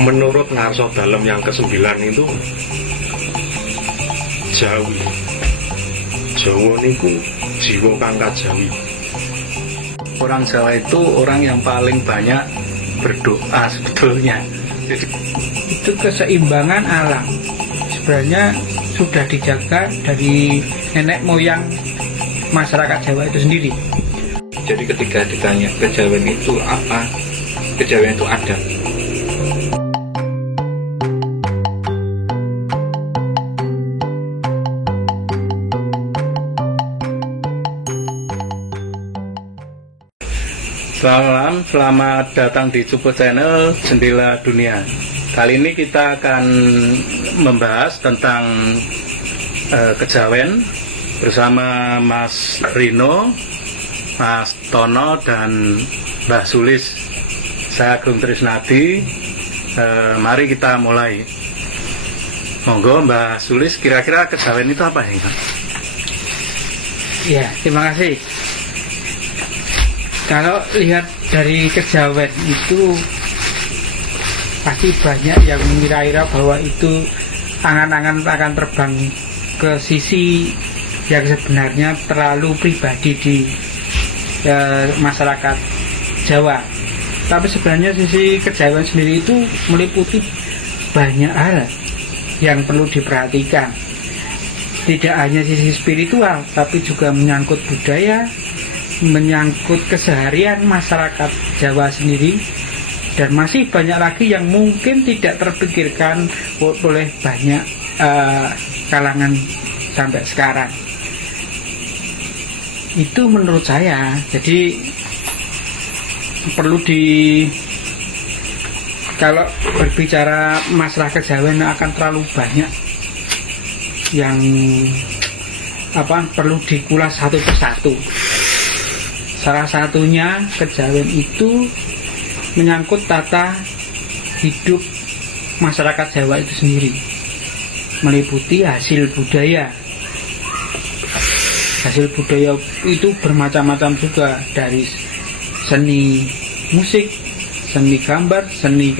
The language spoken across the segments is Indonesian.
Menurut ngarso dalem yang ke-9 itu Jawi. Jawa niku jiwa kang kajawi. Orang Jawa itu orang yang paling banyak berdoa sebetulnya. Itu keseimbangan alam sebenarnya sudah dijaga dari nenek moyang masyarakat Jawa itu sendiri. Jadi ketika ditanya kejawen itu apa, kejawen itu ada. Selamat malam, selamat datang di Cupu Channel Jendela Dunia. Kali ini kita akan membahas tentang kejawen bersama Mas Rino, Mas Tono, dan Mbah Sulis. Saya Agung Trisnadi. Mari kita mulai. Monggo Mbah Sulis, kira-kira kejawen itu apa ya? Ya, terima kasih. Kalau lihat dari kejawen itu pasti banyak yang mengira-ira bahwa itu angan-angan akan terbang ke sisi yang sebenarnya terlalu pribadi di masyarakat Jawa. Tapi sebenarnya sisi kejawen sendiri itu meliputi banyak hal yang perlu diperhatikan. Tidak hanya sisi spiritual, tapi juga menyangkut budaya, menyangkut keseharian masyarakat Jawa sendiri, dan masih banyak lagi yang mungkin tidak terpikirkan oleh banyak kalangan sampai sekarang. Itu menurut saya. Jadi perlu kalau berbicara masalah kejawen akan terlalu banyak yang perlu dikulas satu persatu. Salah satunya kejawen itu menyangkut tata hidup masyarakat Jawa itu sendiri, meliputi hasil budaya. Hasil budaya itu bermacam-macam juga, dari seni musik, seni gambar, seni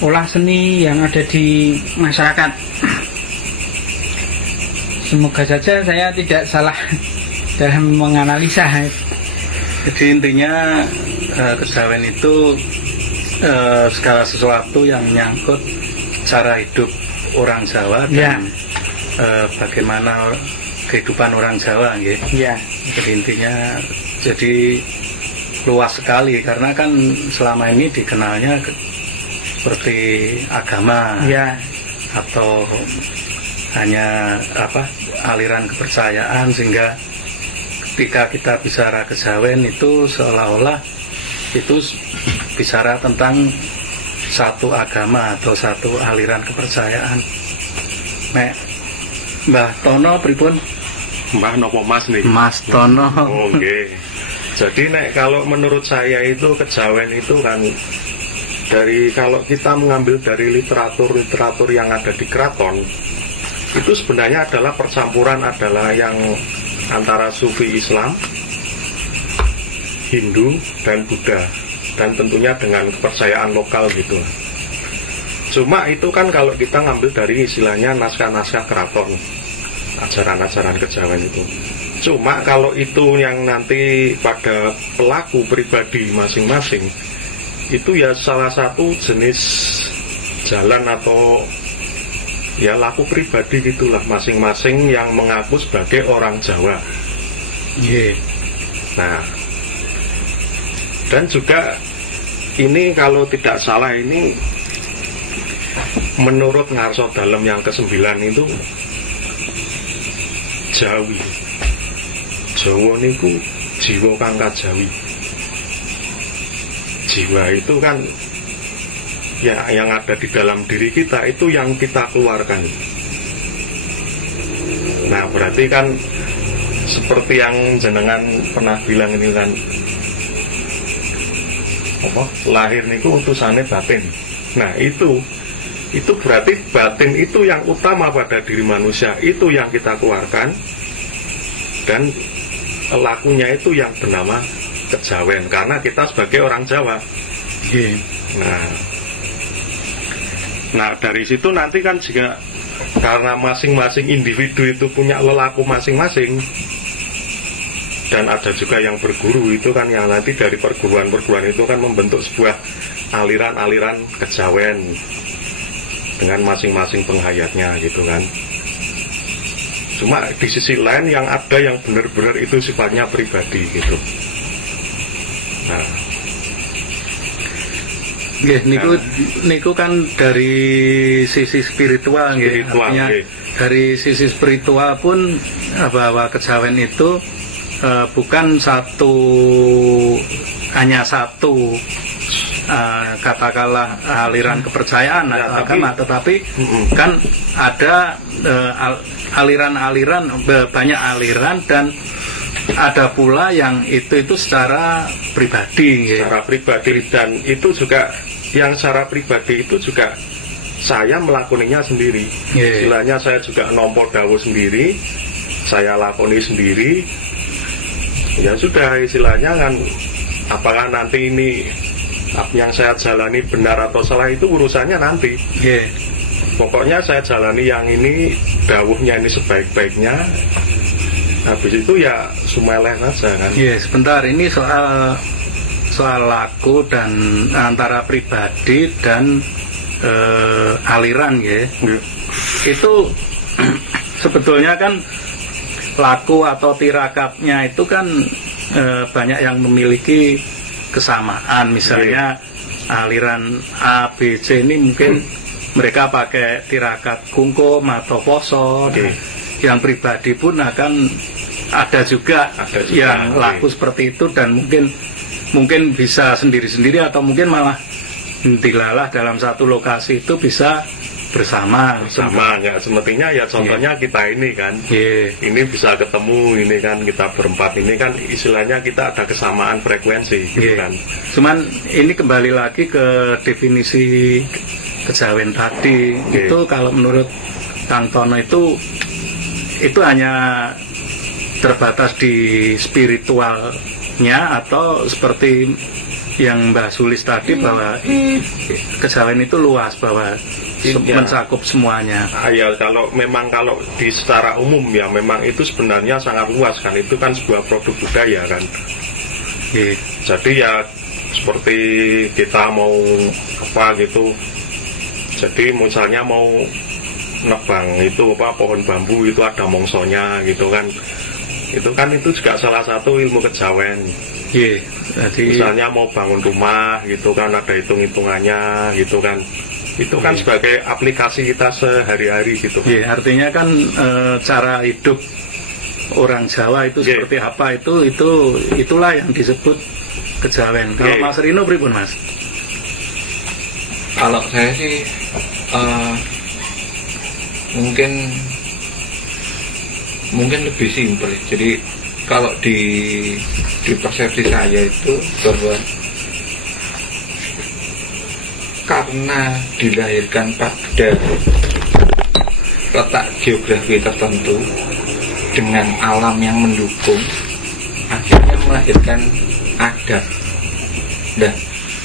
olah seni yang ada di masyarakat. Semoga saja saya tidak salah dalam menganalisa. Jadi intinya kejawen itu segala sesuatu yang menyangkut cara hidup orang Jawa dan bagaimana kehidupan orang Jawa, gitu. Ya. Jadi intinya jadi luas sekali, karena kan selama ini dikenalnya seperti agama, atau hanya aliran kepercayaan, sehingga ketika kita bicara kejawen itu seolah-olah itu bicara tentang satu agama atau satu aliran kepercayaan. Mbah Tono pripun? Mbah nopo Mas nih? Mas Tono. Oke. Jadi kalau menurut saya itu kejawen itu kan dari, kalau kita mengambil dari literatur yang ada di keraton, itu sebenarnya adalah percampuran yang antara Sufi Islam, Hindu, dan Buddha, dan tentunya dengan kepercayaan lokal gitu. Cuma itu kan kalau kita ngambil dari istilahnya naskah-naskah keraton, ajaran-ajaran kejawen itu. Cuma kalau itu yang nanti pada pelaku pribadi masing-masing, itu ya salah satu jenis jalan atau ya laku pribadi gitulah masing-masing yang mengaku sebagai orang Jawa. Nah, dan juga ini kalau tidak salah ini menurut ngarso dalem yang ke-9 itu Jawi. Jawa niku jiwa kang kajawi. Jiwa itu kan ya yang ada di dalam diri kita, itu yang kita keluarkan. Nah, berarti kan seperti yang jenengan pernah bilang ini kan, lahir niku utusane batin. Nah, itu berarti batin itu yang utama pada diri manusia, itu yang kita keluarkan, dan lakunya itu yang bernama kejawen karena kita sebagai orang Jawa. Nah dari situ nanti kan juga karena masing-masing individu itu punya lelaku masing-masing, dan ada juga yang berguru itu kan, yang nanti dari perguruan-perguruan itu kan membentuk sebuah aliran-aliran kejawen dengan masing-masing penghayatnya gitu kan. Cuma di sisi lain yang ada yang benar-benar itu sifatnya pribadi gitu. Nah, niku kan dari sisi spiritual, artinya dari sisi spiritual pun bahwa kejawen itu bukan hanya satu katakanlah aliran kepercayaan atau agama, tetapi kan ada aliran-aliran, banyak aliran, dan ada pula yang itu secara pribadi. Secara pribadi, dan itu juga yang secara pribadi itu juga saya melakoninya sendiri. Istilahnya saya juga nompo dawuh sendiri, saya lakoni sendiri. Ya sudah, istilahnya kan apakah nanti ini yang saya jalani benar atau salah itu urusannya nanti. Pokoknya saya jalani yang ini, dawuhnya ini sebaik-baiknya. Habis itu ya sumeleh saja kan. Sebentar, ini soal laku dan antara pribadi dan aliran itu sebetulnya kan laku atau tirakatnya itu kan banyak yang memiliki kesamaan. Misalnya aliran A, B, C ini mungkin mereka pakai tirakat kungkum atau poso. Yang pribadi pun akan ada juga yang laku seperti itu, dan mungkin bisa sendiri-sendiri atau mungkin malah dilalah dalam satu lokasi itu bisa bersama ya. Semestinya ya contohnya kita ini kan, ini bisa ketemu, ini kan kita berempat ini kan istilahnya kita ada kesamaan frekuensi gitu kan. Cuman ini kembali lagi ke definisi kejawen tadi. Itu kalau menurut Kang Tono itu hanya terbatas di spiritualnya, atau seperti yang Mbak Sulis tadi bahwa kejawen itu luas, bahwa mencakup semuanya. Ya kalau di secara umum ya memang itu sebenarnya sangat luas kan, itu kan sebuah produk budaya kan. Jadi ya seperti kita mau apa gitu, jadi misalnya mau nebang itu pohon bambu itu ada mongsonya gitu kan, itu juga salah satu ilmu kejawen. Jadi misalnya mau bangun rumah gitu kan ada hitung-hitungannya gitu kan, itu kan sebagai aplikasi kita sehari-hari gitu. Artinya kan cara hidup orang Jawa itu seperti apa, itulah yang disebut kejawen. Kalau Mas Rino pripun Mas? Kalau saya sih mungkin lebih simpel. Jadi kalau di persepsi saya itu bahwa karena dilahirkan pada letak geografi tertentu dengan alam yang mendukung, akhirnya melahirkan adab. Dan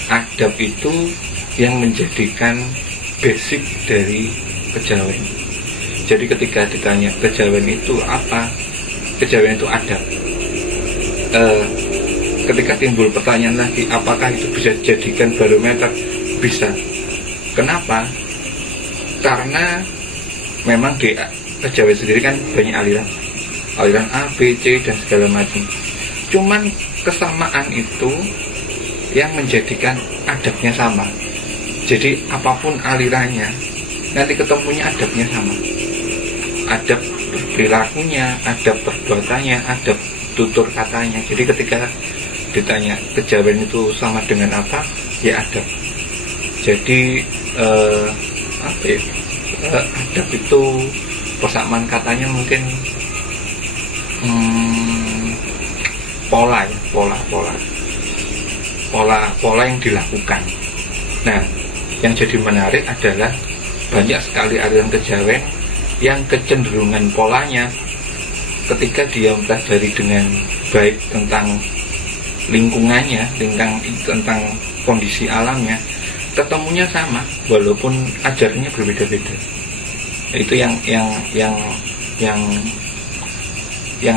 adab itu yang menjadikan basic dari kejawen. Jadi ketika ditanya kejawen itu apa, kejawen itu adab. Ketika timbul pertanyaan lagi, apakah itu bisa dijadikan barometer? Bisa. Kenapa? Karena memang di kejawen sendiri kan banyak aliran A, B, C dan segala macam. Cuman kesamaan itu yang menjadikan adabnya sama. Jadi apapun alirannya, nanti ketemunya adabnya sama. Adab perilakunya, adab perbuatannya, adab tutur katanya. Jadi ketika ditanya kejawen itu sama dengan apa, ya adab. Jadi adab itu persamaan katanya mungkin pola yang dilakukan. Nah, yang jadi menarik adalah banyak sekali aliran kejawen yang kecenderungan polanya ketika dia mempelajari dengan baik tentang lingkungannya, tentang kondisi alamnya, ketemunya sama walaupun ajarannya berbeda-beda. Itu yang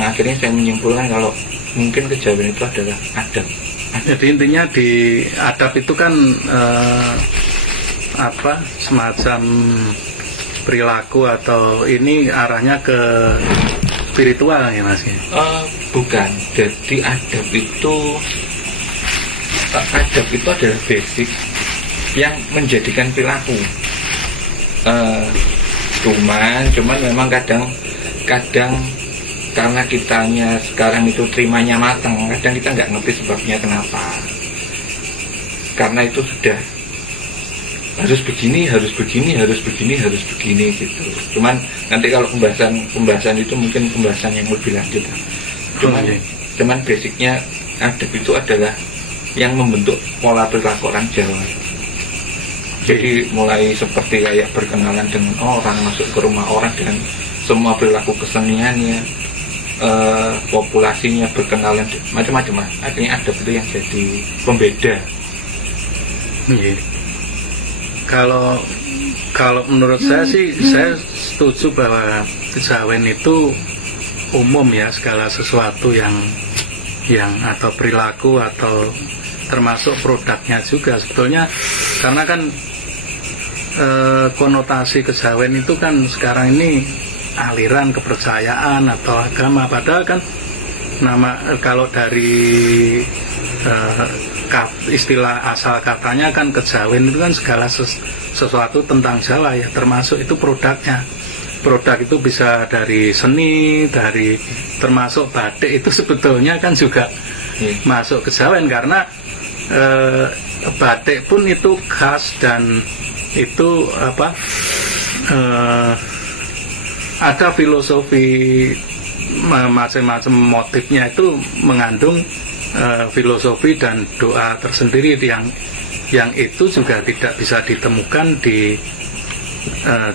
akhirnya saya menyimpulkan kalau mungkin kejawen itu adalah adab. Jadi intinya di adab itu kan semacam perilaku atau ini arahnya ke spiritual ya Mas? Bukan. Jadi adab itu adalah basic yang menjadikan perilaku. Cuman memang kadang karena kitanya sekarang itu terimanya matang, kadang kita nggak ngerti sebabnya kenapa. Karena itu sudah harus begini gitu. Cuman nanti kalau pembahasan itu mungkin pembahasan yang lebih lanjut. Cuman basicnya adab itu adalah yang membentuk pola perilaku orang Jawa. Jadi mulai seperti kayak berkenalan dengan orang, masuk ke rumah orang dengan semua perilaku keseniannya, populasinya, berkenalan macam-macam. Artinya adab itu yang jadi pembeda. Kalau menurut saya sih, saya setuju bahwa kejawen itu umum ya, segala sesuatu yang atau perilaku atau termasuk produknya juga sebetulnya, karena kan konotasi kejawen itu kan sekarang ini aliran kepercayaan atau agama, padahal kan kalau dari istilah asal katanya kan kejawen itu kan segala sesuatu tentang Jawa ya, termasuk itu produknya. Produk itu bisa dari seni, termasuk batik itu sebetulnya kan juga masuk kejawen, karena batik pun itu khas dan itu ada filosofi macam-macam, motifnya itu mengandung filosofi dan doa tersendiri yang itu juga tidak bisa ditemukan di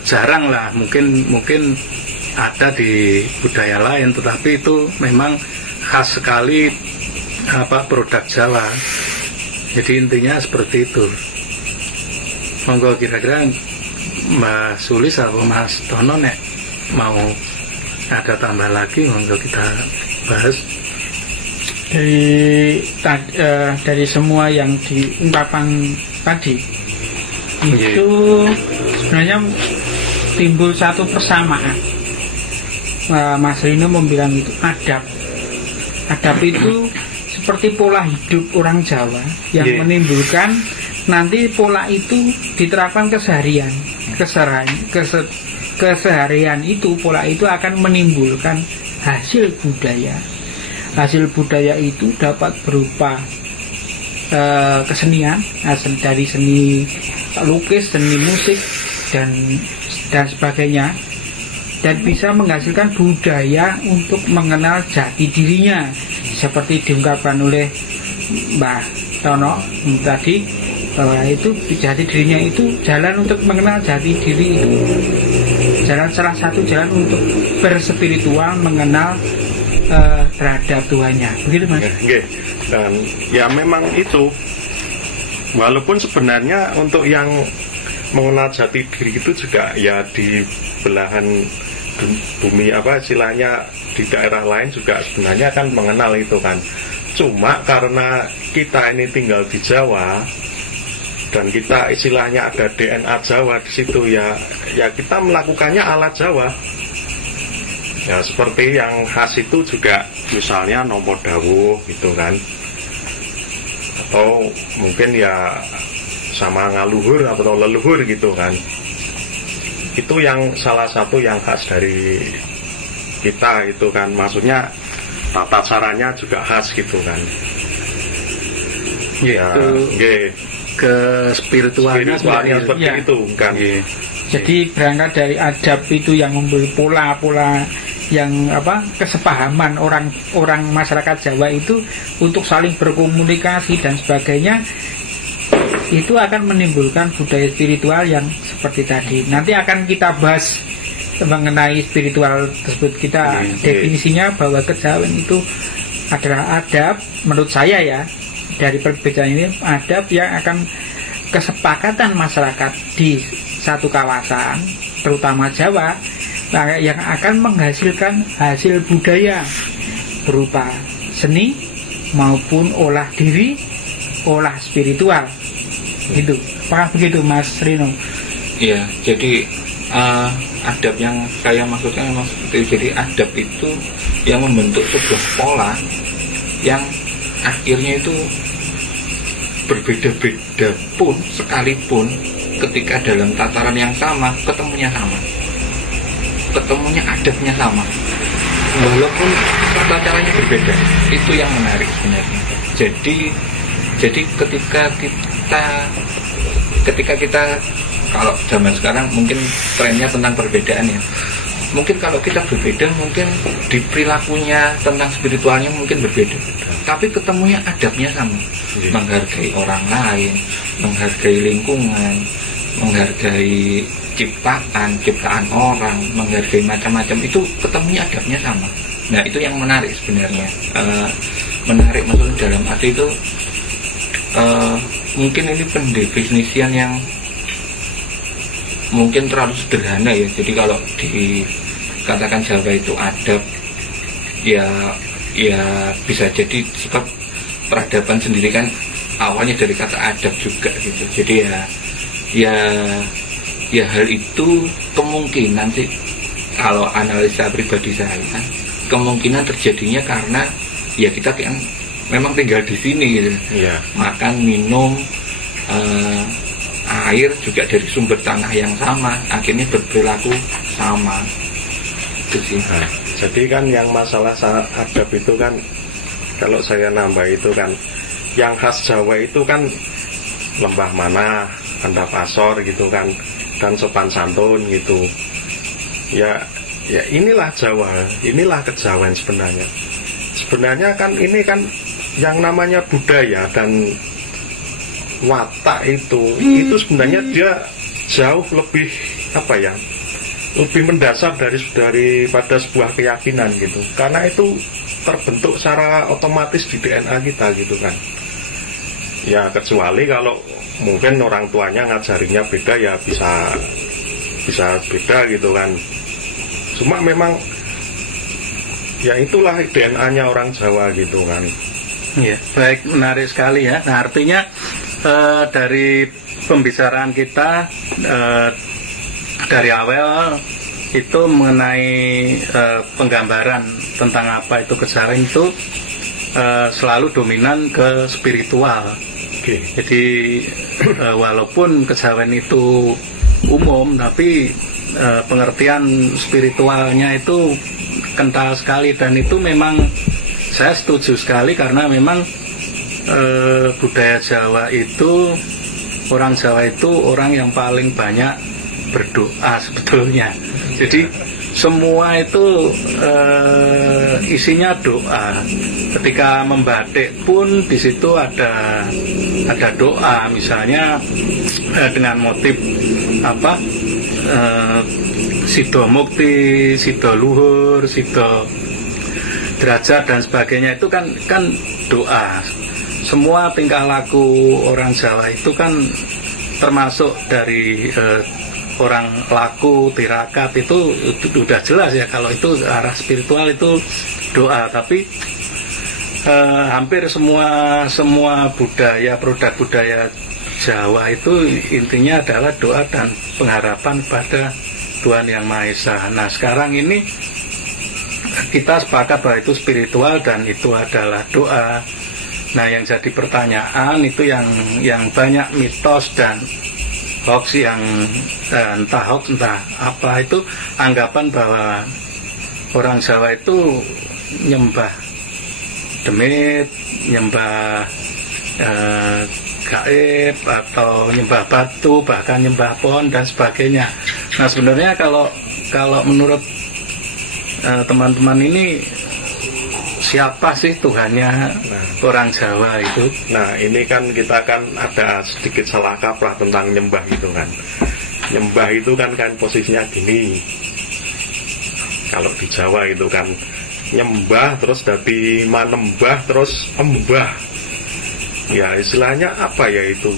jarang lah, mungkin ada di budaya lain, tetapi itu memang khas sekali produk Jawa. Jadi intinya seperti itu. Monggo kira-kira Mbak Sulis atau Mas Tono nek mau ada tambah lagi, monggo kita bahas. Dari semua yang diungkapkan tadi itu sebenarnya timbul satu persamaan. Mas Rino membilang itu adab itu seperti pola hidup orang Jawa yang menimbulkan nanti pola itu diterapkan keseharian itu, pola itu akan menimbulkan hasil budaya. Hasil budaya itu dapat berupa kesenian, dari seni lukis, seni musik dan sebagainya, dan bisa menghasilkan budaya untuk mengenal jati dirinya, seperti diungkapkan oleh Mbah Tono tadi, bahwa itu jati dirinya itu jalan untuk mengenal jati diri itu, salah satu jalan untuk berspiritual, mengenal terhadap Tuhannya, begitu Mas? Dan ya memang itu, walaupun sebenarnya untuk yang mengenal jati diri itu juga ya di belahan bumi istilahnya di daerah lain juga sebenarnya kan mengenal itu kan. Cuma karena kita ini tinggal di Jawa dan kita istilahnya ada DNA Jawa di situ, ya kita melakukannya ala Jawa. Ya seperti yang khas itu juga misalnya nomor dawuh gitu kan, atau mungkin ya sama ngaluhur atau leluhur gitu kan. Itu yang salah satu yang khas dari kita itu kan, maksudnya tata caranya juga khas gitu kan. Ya, ke spiritualnya seperti itu kan. Jadi berangkat dari adab itu yang memberi pola-pola yang kesepahaman orang masyarakat Jawa itu untuk saling berkomunikasi dan sebagainya, itu akan menimbulkan budaya spiritual yang seperti tadi. Nanti akan kita bahas mengenai spiritual tersebut. Kita definisinya bahwa kejawen itu adalah adab, menurut saya ya, dari perbedaan ini adab yang akan kesepakatan masyarakat di satu kawasan, terutama Jawa, yang akan menghasilkan hasil budaya berupa seni maupun olah diri, olah spiritual. Gitu. Apakah begitu, Mas Rino? Iya, jadi adab yang saya maksudkan memang seperti itu. Jadi adab itu yang membentuk sebuah pola yang akhirnya itu berbeda-beda pun sekalipun ketika dalam tataran yang sama ketemunya adabnya sama walaupun tata caranya berbeda. Itu yang menarik sebenarnya. Jadi ketika kita kalau zaman sekarang mungkin trennya tentang perbedaan ya, mungkin kalau kita berbeda mungkin di perilakunya tentang spiritualnya mungkin berbeda, tapi ketemunya adabnya sama. Menghargai orang lain, menghargai lingkungan, menghargai ciptaan orang, menghargai macam-macam, itu ketemunya adabnya sama. Nah itu yang menarik sebenarnya. Menarik maksudnya dalam arti itu mungkin ini pendefinisian yang mungkin terlalu sederhana ya. Jadi kalau dikatakan Jawa itu adab, ya bisa jadi sebab peradaban sendiri kan awalnya dari kata adab juga gitu. Jadi ya hal itu kemungkinan sih, kalau analisa pribadi saya, kemungkinan terjadinya karena ya kita kan memang tinggal di sini gitu. Iya. Makan, minum, air juga dari sumber tanah yang sama, akhirnya berperilaku sama. Itu sih. Nah, jadi kan yang masalah adab itu kan, kalau saya nambah itu kan, yang khas Jawa itu kan lembah mana, handap asor gitu kan, dan sopan santun gitu. Ya inilah Jawa, inilah kejawen sebenarnya. Sebenarnya kan ini kan yang namanya budaya dan watak itu sebenarnya dia jauh lebih lebih mendasar daripada sebuah keyakinan gitu, karena itu terbentuk secara otomatis di DNA kita gitu kan. Ya kecuali kalau mungkin orang tuanya ngajarinya beda, ya bisa beda gitu kan. Cuma memang ya itulah DNA-nya orang Jawa gitu kan. Ya, baik, menarik sekali ya. Nah, artinya dari pembicaraan kita dari awal itu mengenai penggambaran tentang apa itu kejawen itu selalu dominan ke spiritual. Jadi walaupun kejawen itu umum, tapi pengertian spiritualnya itu kental sekali, dan itu memang saya setuju sekali karena memang budaya Jawa itu, orang Jawa itu orang yang paling banyak berdoa sebetulnya. Jadi semua itu isinya doa. Ketika membatik pun di situ ada doa, misalnya dengan motif Sido Mukti, Sido Luhur, Sido Derajat dan sebagainya, itu kan doa. Semua tingkah laku orang Jawa itu kan termasuk dari orang laku, tirakat, itu udah jelas ya kalau itu arah spiritual itu doa. Tapi hampir semua budaya, produk budaya Jawa itu intinya adalah doa dan pengharapan pada Tuhan Yang Maha Esa. Nah sekarang ini kita sepakat bahwa itu spiritual dan itu adalah doa. Nah yang jadi pertanyaan itu yang banyak mitos dan hoax, yang entah hoax entah apa, itu anggapan bahwa orang Jawa itu nyembah demit, nyembah gaib, atau nyembah batu, bahkan nyembah pohon dan sebagainya. Nah sebenarnya kalau menurut teman-teman ini, siapa sih Tuhannya orang Jawa itu? Nah ini kan kita kan ada sedikit salah kaprah tentang nyembah itu kan. Nyembah itu kan posisinya gini. Kalau di Jawa itu kan nyembah terus dadi manembah terus embah. Ya istilahnya apa ya itu?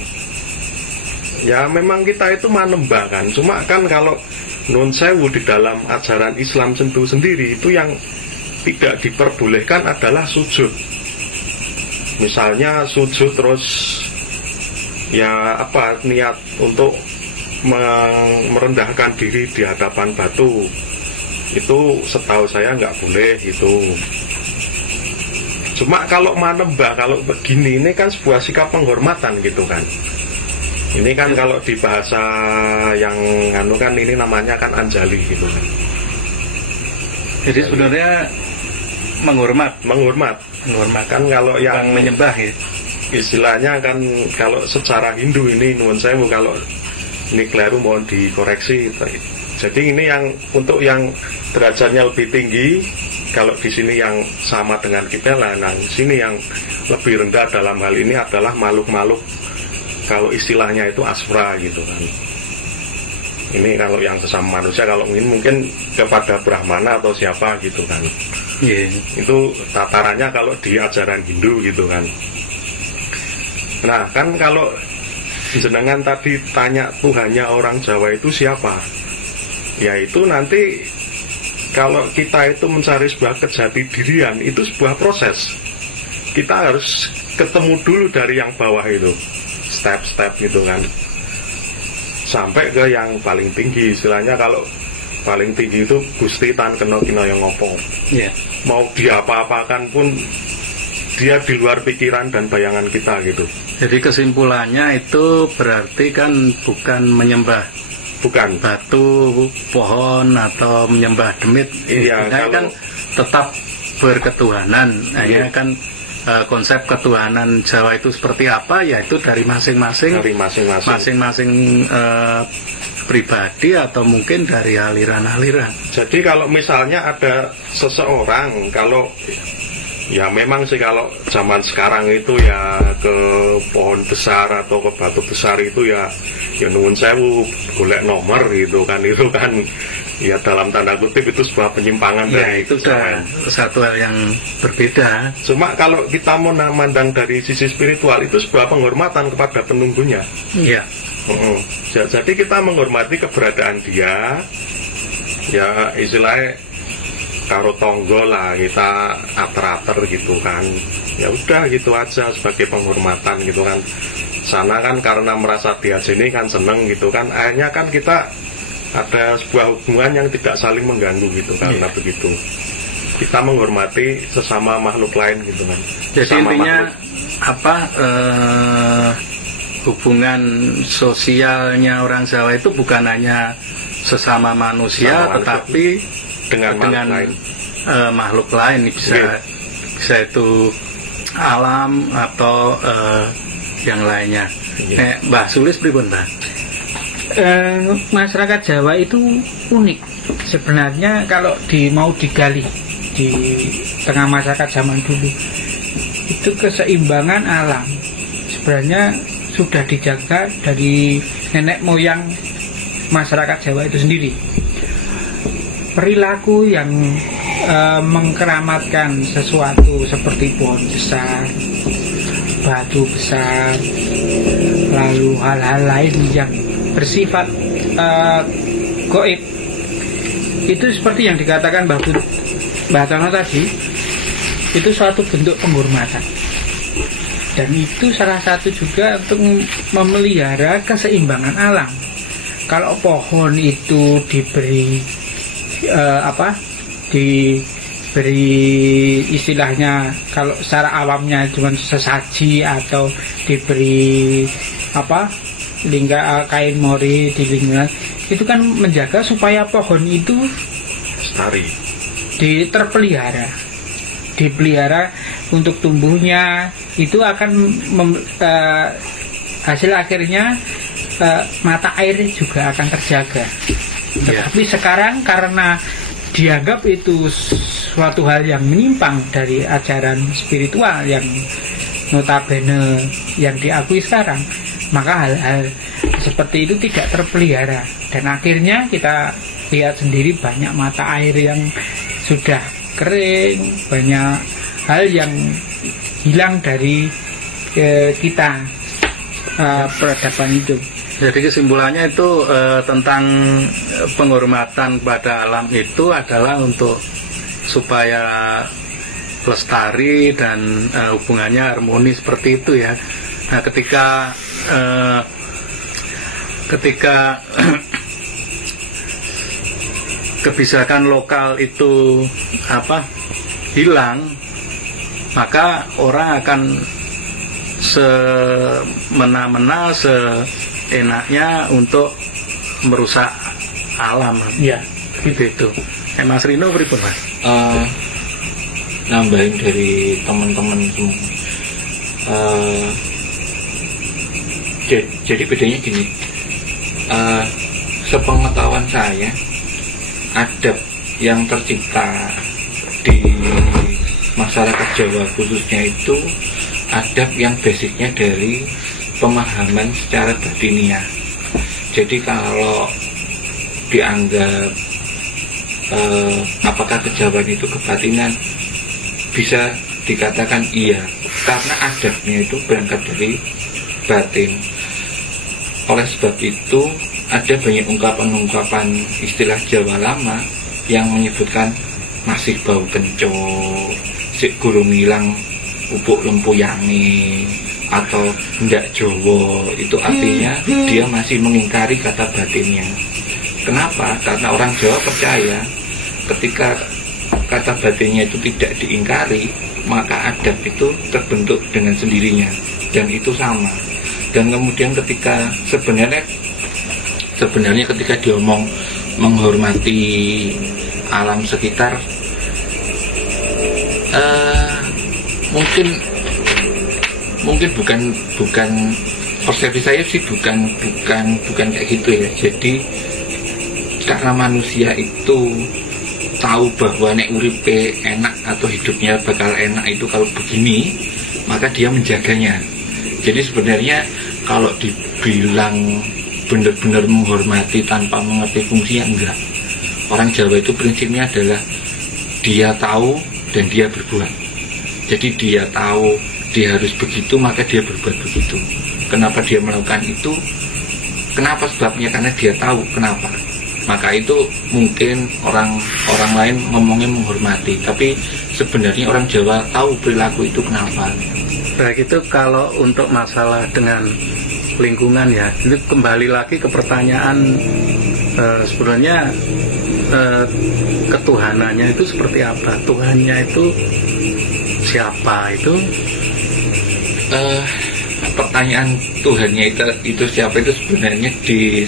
Ya memang kita itu manembah kan. Cuma kan kalau nun sewu di dalam ajaran Islam tentu sendiri itu yang tidak diperbolehkan adalah sujud. Misalnya sujud terus ya apa niat untuk merendahkan diri di hadapan batu, itu setahu saya nggak boleh itu. Cuma kalau manembah, kalau begini ini kan sebuah sikap penghormatan gitu kan. Ini kan kalau di bahasa yang anu kan ini namanya kan anjali gitu kan. Jadi sebenarnya menghormat kan kalau yang menyembah ya. Istilahnya kan kalau secara Hindu ini nuwun sewu, kalau ini keliru mohon dikoreksi. Jadi ini yang untuk yang derajatnya lebih tinggi, kalau di sini yang sama dengan kita lah, nah di sini yang lebih rendah dalam hal ini adalah makhluk-makhluk, kalau istilahnya itu asra gitu kan. Ini kalau yang sesama manusia, kalau ini mungkin kepada Brahmana atau siapa gitu kan. Yeah. Itu tatarannya kalau di ajaran Hindu gitu kan. Nah kan kalau jenengan tadi tanya Tuhannya orang Jawa itu siapa, ya itu nanti kalau kita itu mencari sebuah kejati dirian, itu sebuah proses. Kita harus ketemu dulu dari yang bawah itu, step-step gitu kan, sampai ke yang paling tinggi. Istilahnya kalau paling tinggi itu Gusti tan kena kina yang ngopo. Yeah. Mau diapa-apakan pun dia di luar pikiran dan bayangan kita gitu. Jadi kesimpulannya itu berarti kan bukan menyembah, bukan batu, pohon atau menyembah demit. Iya, kalau kan tetap berketuhanan. Hanya kan konsep ketuhanan Jawa itu seperti apa? Ya itu dari masing-masing pribadi atau mungkin dari aliran-aliran. Jadi kalau misalnya ada seseorang, kalau ya memang sih kalau zaman sekarang itu ya ke pohon besar atau ke batu besar itu ya nuwun sewu golek nomor gitu kan, itu kan ya dalam tanda kutip itu sebuah penyimpangan ya, dari itu sudah satu hal yang berbeda. Cuma kalau kita mau memandang dari sisi spiritual, itu sebuah penghormatan kepada penunggunya. Iya. Jadi kita menghormati keberadaan dia, ya istilahnya karo tonggo lah, kita ater-ater gitu kan. Ya udah gitu aja sebagai penghormatan gitu kan. Sana kan karena merasa dia sini kan seneng gitu kan. Akhirnya kan kita ada sebuah hubungan yang tidak saling mengganggu gitu karena begitu. Kita menghormati sesama makhluk lain gitu kan. Jadi sesama intinya makhluk. apa hubungan sosialnya orang Jawa itu bukan hanya sesama manusia, tetapi dengan makhluk lain. Bisa itu alam atau yang lainnya. Mbah Sulis pripun, Mbah? Masyarakat Jawa itu unik sebenarnya. Kalau mau digali di tengah masyarakat zaman dulu, itu keseimbangan alam sebenarnya sudah dijaga dari nenek moyang masyarakat Jawa itu sendiri. Perilaku yang mengkeramatkan sesuatu seperti pohon besar, batu besar, lalu hal-hal lain yang bersifat goib, itu seperti yang dikatakan Mbah Tono tadi, itu suatu bentuk penghormatan. Dan itu salah satu juga untuk memelihara keseimbangan alam. Kalau pohon itu diberi diberi istilahnya, kalau secara awamnya cuma sesaji atau diberi kain mori di lingkungan, itu kan menjaga supaya pohon itu dipelihara untuk tumbuhnya. Itu akan hasil akhirnya mata air juga akan terjaga. Tapi sekarang karena dianggap itu suatu hal yang menyimpang dari ajaran spiritual yang notabene yang diakui sekarang, maka hal-hal seperti itu tidak terpelihara. Dan akhirnya kita lihat sendiri banyak mata air yang sudah kering, banyak hal yang hilang dari kita peradaban hidup. Jadi kesimpulannya itu tentang penghormatan kepada alam itu adalah untuk supaya lestari dan hubungannya harmonis seperti itu ya. Nah, ketika kebijakan lokal itu hilang, maka orang akan semena-mena seenaknya untuk merusak alam. Ya, gitu. Mas Rino pripun, Mas? Nambahin dari teman-teman semua. Jadi bedanya gini, sepengetahuan saya, adab yang tercipta di masyarakat Jawa khususnya itu adab yang basicnya dari pemahaman secara batiniah. Jadi kalau dianggap apakah kejawen itu kebatinan, bisa dikatakan iya, karena adabnya itu berangkat dari batin. Oleh sebab itu ada banyak ungkapan-ungkapan istilah Jawa lama yang menyebutkan masih bau kencok, sik gurung ilang pupuk lempuyangi, atau ndak Jowo. Itu artinya dia masih mengingkari kata batinnya. Kenapa? Karena orang Jawa percaya ketika kata batinnya itu tidak diingkari, maka adab itu terbentuk dengan sendirinya, dan itu sama. Dan kemudian ketika sebenarnya ketika diomong menghormati alam sekitar, mungkin bukan persepsi saya sih, bukan kayak gitu ya. Jadi karena manusia itu tahu bahwa nek uripe enak atau hidupnya bakal enak itu kalau begini, maka dia menjaganya. Jadi sebenarnya kalau dibilang benar-benar menghormati tanpa mengerti fungsinya, enggak. Orang Jawa itu prinsipnya adalah dia tahu dan dia berbuat. Jadi dia tahu dia harus begitu, maka dia berbuat begitu. Kenapa dia melakukan itu? Kenapa sebabnya? Karena dia tahu kenapa. Maka itu mungkin orang lain ngomongnya menghormati, tapi sebenarnya orang Jawa tahu perilaku itu kenapa. Baik, itu kalau untuk masalah dengan lingkungan ya, itu kembali lagi ke pertanyaan sebenarnya ketuhanannya itu seperti apa? Tuhannya itu siapa? Itu pertanyaan Tuhannya itu siapa itu sebenarnya di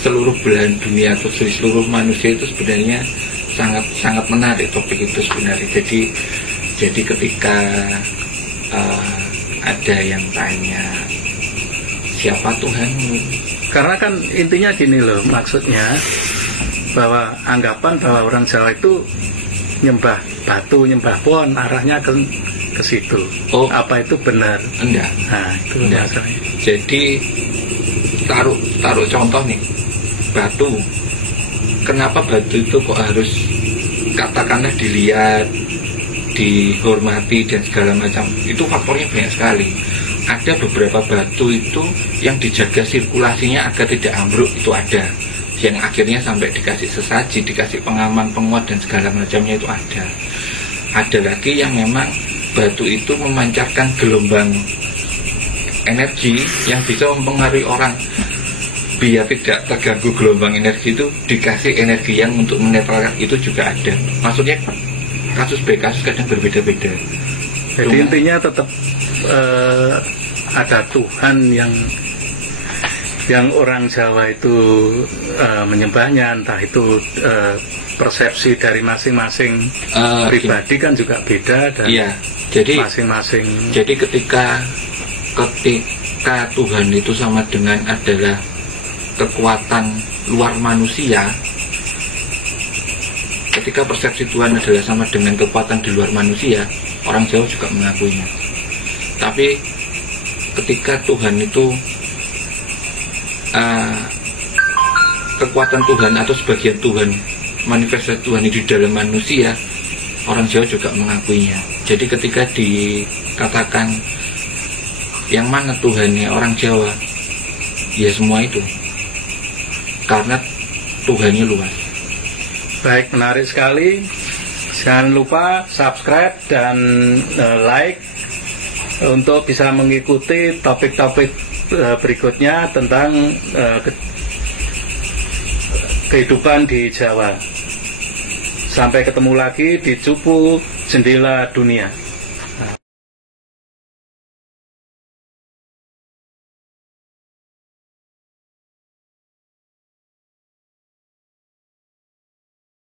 seluruh belahan dunia atau di seluruh manusia itu sebenarnya sangat menarik topik itu sebenarnya. Jadi ketika ada yang tanya siapa Tuhanmu, karena kan intinya gini loh, maksudnya bahwa anggapan bahwa orang Jawa itu nyembah batu, nyembah pohon, arahnya ke situ. Oh, apa itu benar? Enggak. Nah, itu enggak. Masalahnya. Jadi taruh contoh nih, batu. Kenapa batu itu kok harus katakanlah dilihat, dihormati dan segala macam? Itu faktornya banyak sekali. Ada beberapa batu itu yang dijaga sirkulasinya agar tidak ambruk, itu ada. Yang akhirnya sampai dikasih sesaji, dikasih pengaman, penguat dan segala macamnya itu ada. Ada lagi yang memang batu itu memancarkan gelombang energi yang bisa mempengaruhi orang. Biar tidak terganggu gelombang energi itu, dikasih energi yang untuk menetralkan, itu juga ada. Maksudnya kasus baik kasus kadang berbeda-beda. Jadi intinya tetap ada Tuhan yang orang Jawa itu menyembahnya, entah itu persepsi dari masing-masing pribadi kan juga beda, dan iya, jadi masing-masing. Jadi ketika Tuhan itu sama dengan adalah kekuatan luar manusia, ketika persepsi Tuhan adalah sama dengan kekuatan di luar manusia, orang Jawa juga mengakuinya. Tapi ketika Tuhan itu kekuatan Tuhan atau sebagian Tuhan, manifestasi Tuhan di dalam manusia, orang Jawa juga mengakuinya. Jadi ketika dikatakan yang mana Tuhannya orang Jawa, ya semua itu, karena Tuhannya luas. Baik, menarik sekali. Jangan lupa subscribe dan like untuk bisa mengikuti topik-topik berikutnya tentang kehidupan di Jawa. Sampai ketemu lagi di Cupu Jendela Dunia.